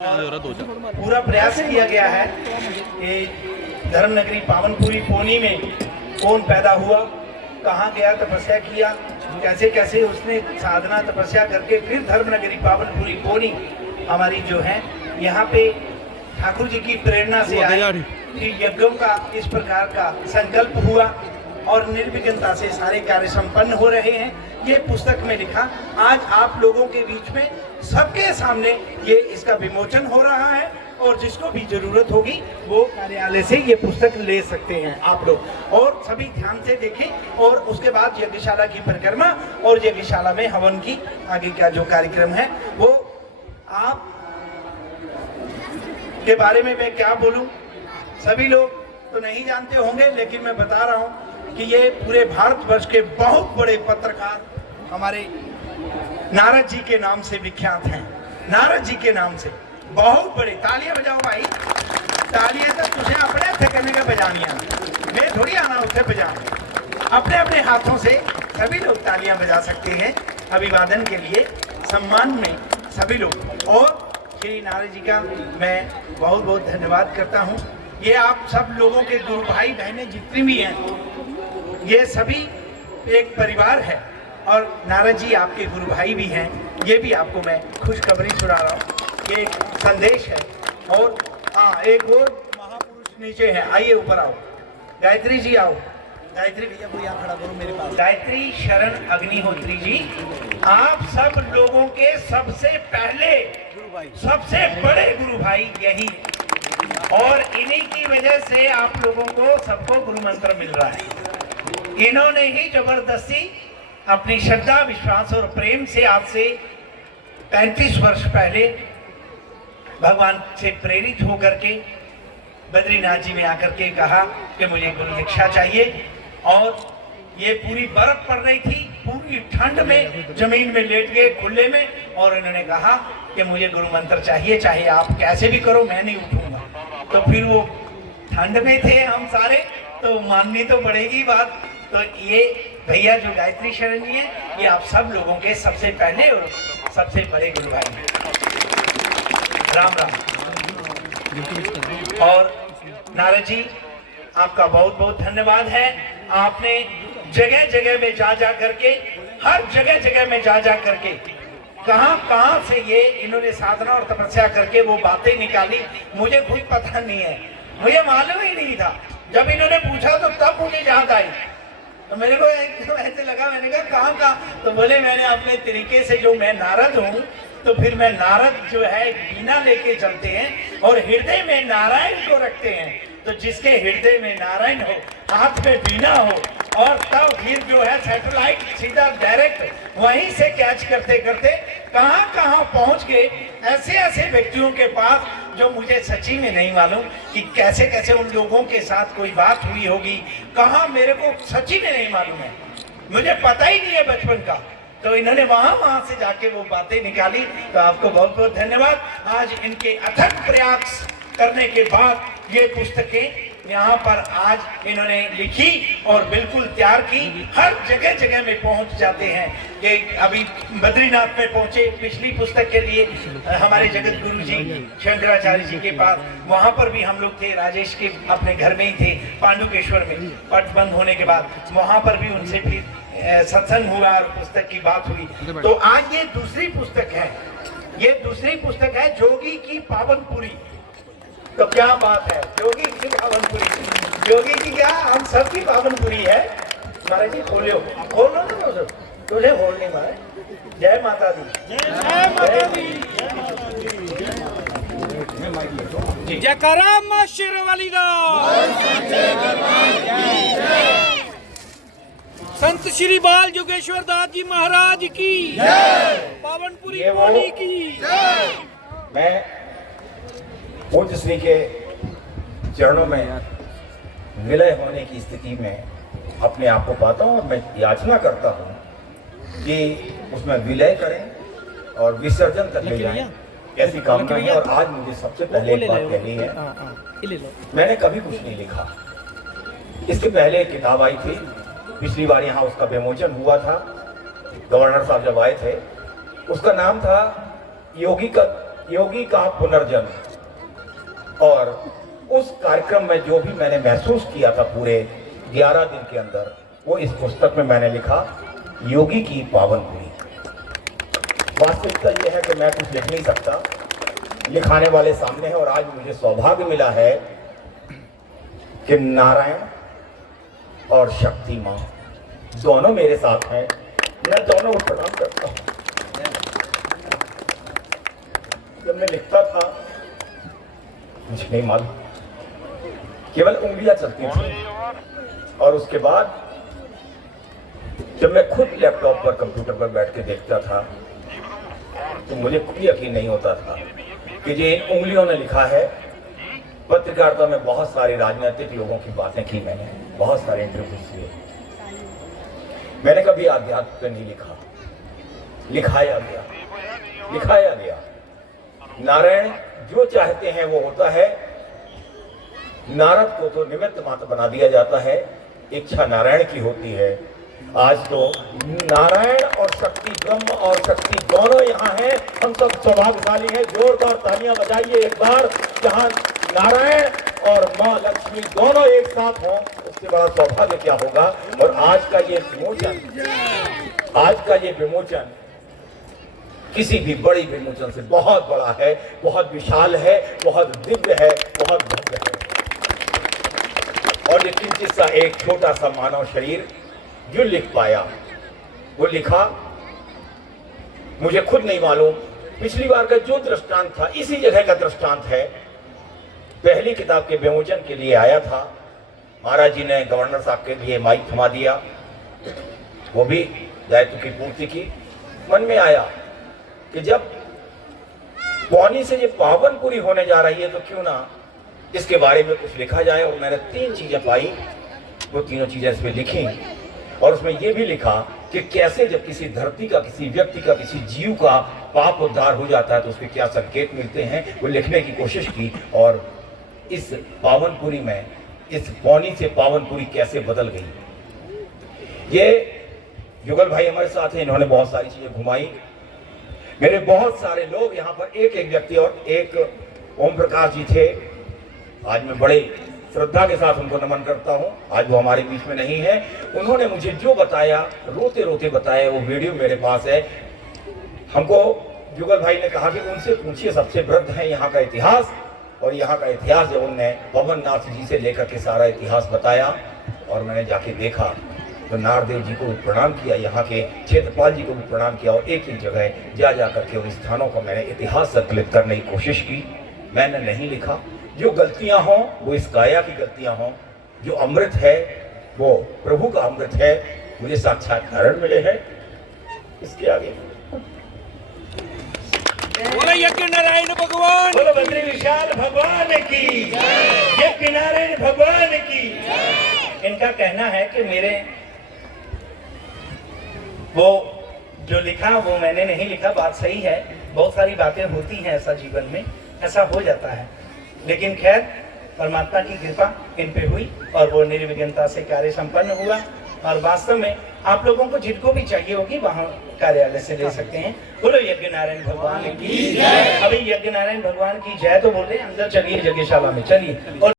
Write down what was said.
पूरा प्रयास किया गया है कि धर्मनगरी पावनपुरी पोनी में कौन पैदा हुआ, कहाँ गया, तपस्या किया, कैसे कैसे उसने साधना तपस्या करके फिर धर्मनगरी पावनपुरी पोनी हमारी जो है यहाँ पे ठाकुर जी की प्रेरणा से आया कि यज्ञों का इस प्रकार का संकल्प हुआ और निर्विघ्नता से सारे कार्य संपन्न हो रहे हैं। ये पुस्तक में लिखा आज आप लोगों के बीच में सबके सामने ये इसका विमोचन हो रहा है और जिसको भी जरूरत होगी वो कार्यालय से ये पुस्तक ले सकते हैं आप लोग। और सभी ध्यान से देखें और उसके बाद यज्ञशाला की परिक्रमा और यज्ञशाला में हवन की आगे का जो कार्यक्रम है वो आप के बारे में मैं क्या बोलूं, सभी लोग तो नहीं जानते होंगे, लेकिन मैं बता रहा हूं कि ये पूरे भारतवर्ष के बहुत बड़े पत्रकार हमारे नारद जी के नाम से विख्यात हैं। नारद जी के नाम से बहुत बड़े, तालियां बजाओ भाई, तालियां तो तुझे अपने हथे करने का बजानिया, मैं थोड़ी आना उसे बजाना। अपने अपने हाथों से सभी लोग तालियां बजा सकते हैं अभिवादन के लिए, सम्मान में सभी लोग। और श्री नारद जी का मैं बहुत बहुत धन्यवाद करता हूँ। ये आप सब लोगों के गुरु भाई बहनें जितनी भी हैं ये सभी एक परिवार है और नारद जी आपके गुरु भाई भी हैं। ये भी आपको मैं खुशखबरी सुना रहा हूँ, ये एक संदेश है। और हाँ, एक और महापुरुष नीचे है, आइए ऊपर आओ, गायत्री जी आओ, गायत्री भैया को यहाँ खड़ा करो मेरे पास। गायत्री शरण अग्निहोत्री जी, आप सब लोगों के सबसे पहले सबसे बड़े गुरु भाई यही, और इन्हीं की वजह से आप लोगों को सबको गुरु मंत्र मिल रहा है। इन्होंने ही जबरदस्ती अपनी श्रद्धा, विश्वास और प्रेम से आज से 35 वर्ष पहले भगवान से प्रेरित होकर के बद्रीनाथ जी में आकर के कहा कि मुझे गुरु दीक्षा चाहिए। और ये पूरी बर्फ पड़ रही थी, पूरी ठंड में जमीन में लेट गए खुले में, और इन्होंने कहा कि मुझे गुरु मंत्र चाहिए, चाहे आप कैसे भी करो मैं नहीं उठूंगा। तो फिर वो ठंड में थे हम सारे, तो माननी तो पड़ेगी बात। तो ये भैया जो गायत्री शरण जी हैं ये आप सब लोगों के सबसे पहले और सबसे बड़े गुरु भाई हैं। राम राम। और नारद जी आपका बहुत बहुत धन्यवाद है। आपने जगह जगह में जा करके, हर जगह जगह में जा करके कहां से ये इन्होंने साधना और तपस्या करके वो बातें निकाली, मुझे कोई पता नहीं है, मुझे मालूम ही नहीं था। जब इन्होंने पूछा तो तब मुझे याद आई, तो मेरे को ऐसे लगा, मैंने कहा कहाँ, तो बोले मैंने अपने तरीके से, जो मैं नारद हूँ तो फिर मैं नारद जो है बीना लेके चलते हैं और हृदय में नारायण को रखते हैं। तो जिसके हृदय में नारायण हो, हाथ में बीना हो, और तब फिर जो है सैटेलाइट सीधा डायरेक्ट वहीं से कैच करते करते कहाँ पहुंच गए, ऐसे ऐसे व्यक्तियों के पास जो मुझे सच्ची में नहीं मालूम कि कैसे कैसे उन लोगों के साथ कोई बात हुई होगी, कहाँ मेरे को सच्ची में नहीं मालूम है, मुझे पता ही नहीं है बचपन का। तो इन्होंने वहां से जाके वो बातें निकाली। तो आपको बहुत बहुत धन्यवाद। आज इनके अथक प्रयास करने के बाद ये पुस्तकें यहाँ पर आज इन्होंने लिखी और बिल्कुल तैयार की, हर जगह जगह में पहुँच जाते हैं। कि अभी बद्रीनाथ में पहुँचे पिछली पुस्तक के लिए हमारे जगत गुरु जी शंकराचार्य जी के पास, वहाँ पर भी हम लोग थे, राजेश के अपने घर में ही थे पांडुकेश्वर में, पट बंद होने के बाद वहाँ पर भी उनसे फिर सत्संग हुआ और पुस्तक की बात हुई। तो आज ये दूसरी पुस्तक है, ये दूसरी पुस्तक है जोगी की पावनपुरी। तो क्या बात है, जोगी की पावनपुरी, जोगी की क्या हम सबकी पावनपुरी है। महाराज जी खोलो ना, तुझे खोल नहीं महाराज। जय माता दी, जय माता दी, जयकारा मां शेरवाली दा, संत श्री बाल जोगेश्वर दास जी महाराज की, पावनपुरी वाली की। मैं पूज्य श्री के चरणों में विलय होने की स्थिति में अपने आप को पाता हूँ, और मैं याचना करता हूँ कि उसमें विलय करें और विसर्जन तक ले जाएं, ऐसी कामना है। और आज मुझे सबसे पहले एक बात कहनी है, मैंने कभी कुछ नहीं लिखा। इसके पहले एक किताब आई थी, पिछली बार यहाँ उसका विमोचन हुआ था, गवर्नर साहब जब आए थे, उसका नाम था योगी का योगी का पुनर्जन्म। और उस कार्यक्रम में जो भी मैंने महसूस किया था पूरे 11 दिन के अंदर, वो इस पुस्तक में मैंने लिखा, योगी की पावनपुरी। वास्तविकता यह है कि मैं कुछ लिख नहीं सकता, लिखाने वाले सामने हैं। और आज मुझे सौभाग्य मिला है कि नारायण और शक्ति मां दोनों मेरे साथ हैं। मैं दोनों को प्रणाम करता हूं। जब मैं लिखता था मुझे नहीं मालूम, केवल उंगलियां चलती थी। और उसके बाद जब मैं खुद लैपटॉप पर, कंप्यूटर पर बैठ के देखता था तो मुझे खुद यकीन नहीं होता था कि जो इन उंगलियों ने लिखा है। पत्रकारिता में बहुत सारे राजनीतिक लोगों की बातें की मैंने, बहुत सारे इंटरव्यू किए। मैंने कभी आध्यात्म पे नहीं लिखा, लिखाया गया। नारायण जो चाहते हैं वो होता है। नारद को तो निमित्त मात्र बना दिया जाता है, इच्छा नारायण की होती है। आज तो नारायण और शक्ति, ब्रह्म और शक्ति दोनों यहाँ हैं। हम सब सौभाग्यशाली हैं। जोरदार तालियां बजाइए एक बार, जहां नारायण और मां लक्ष्मी दोनों एक साथ हों, उससे बड़ा सौभाग्य क्या होगा। और आज का ये विमोचन किसी भी बड़ी विमोचन से बहुत बड़ा है, बहुत विशाल है, बहुत दिव्य है, बहुत भव्य है। और ये किंचित सा एक छोटा सा मानव शरीर जो लिख पाया, वो लिखा, मुझे खुद नहीं मालूम। पिछली बार का जो दृष्टांत था, इसी जगह का दृष्टांत है। पहली किताब के विमोचन के लिए आया था, महाराज जी ने गवर्नर साहब के लिए माइक थमा दिया, वो भी दायित्व की पूर्ति की। मन में आया कि जब पौनी से ये पावनपुरी होने जा रही है तो क्यों ना इसके बारे में कुछ लिखा जाए। और मैंने 3 चीजें पाई, वो तीनों चीजें इसमें लिखी। और उसमें यह भी लिखा कि कैसे जब किसी धरती का, किसी व्यक्ति का, किसी जीव का पाप उद्धार हो जाता है तो उसके क्या संकेत मिलते हैं, वो लिखने की कोशिश की। और इस पावनपुरी में, इस पौनी से पावनपुरी कैसे बदल गई। ये युगल भाई हमारे साथ हैं, इन्होंने बहुत सारी चीजें घुमाई। मेरे बहुत सारे लोग यहाँ पर, एक व्यक्ति और एक ओम प्रकाश जी थे। आज मैं बड़े श्रद्धा के साथ उनको नमन करता हूँ। आज वो हमारे बीच में नहीं है। उन्होंने मुझे जो बताया, रोते रोते बताया, वो वीडियो मेरे पास है। हमको युगल भाई ने कहा कि उनसे पूछिए, सबसे वृद्ध है यहाँ का इतिहास। और यहाँ का इतिहास जब उनने पवन नाथ जी से लेकर के सारा इतिहास बताया, और मैंने जाके देखा तो नारदेव जी को भी प्रणाम किया, यहाँ के क्षेत्रपाल जी को भी प्रणाम किया। और एक एक जगह जा करके उन स्थानों को मैंने इतिहास संकलित करने की कोशिश की। मैंने नहीं लिखा। जो गलतियां हों वो इस काया की गलतियां हों, जो अमृत है वो प्रभु का अमृत है। मुझे साक्षात्कार मिले हैं। इसके आगे बोलो यज्ञ नारायण भगवान, बोलो बद्री विशाल भगवान की, यज्ञ नारायण भगवान की। इनका कहना है कि मेरे वो जो लिखा वो मैंने नहीं लिखा। बात सही है, बहुत सारी बातें होती हैं ऐसा जीवन में, ऐसा हो जाता है। लेकिन खैर परमात्मा की कृपा इन पे हुई और वो निर्विघ्नता से कार्य संपन्न हुआ। और वास्तव में आप लोगों को जिनको भी चाहिए होगी वहां कार्यालय से ले सकते हैं। बोलो यज्ञ नारायण भगवान की जय। अभी यज्ञ नारायण भगवान की जय तो बोल रहे हैं, अंदर चलिए यज्ञशाला में चलिए। और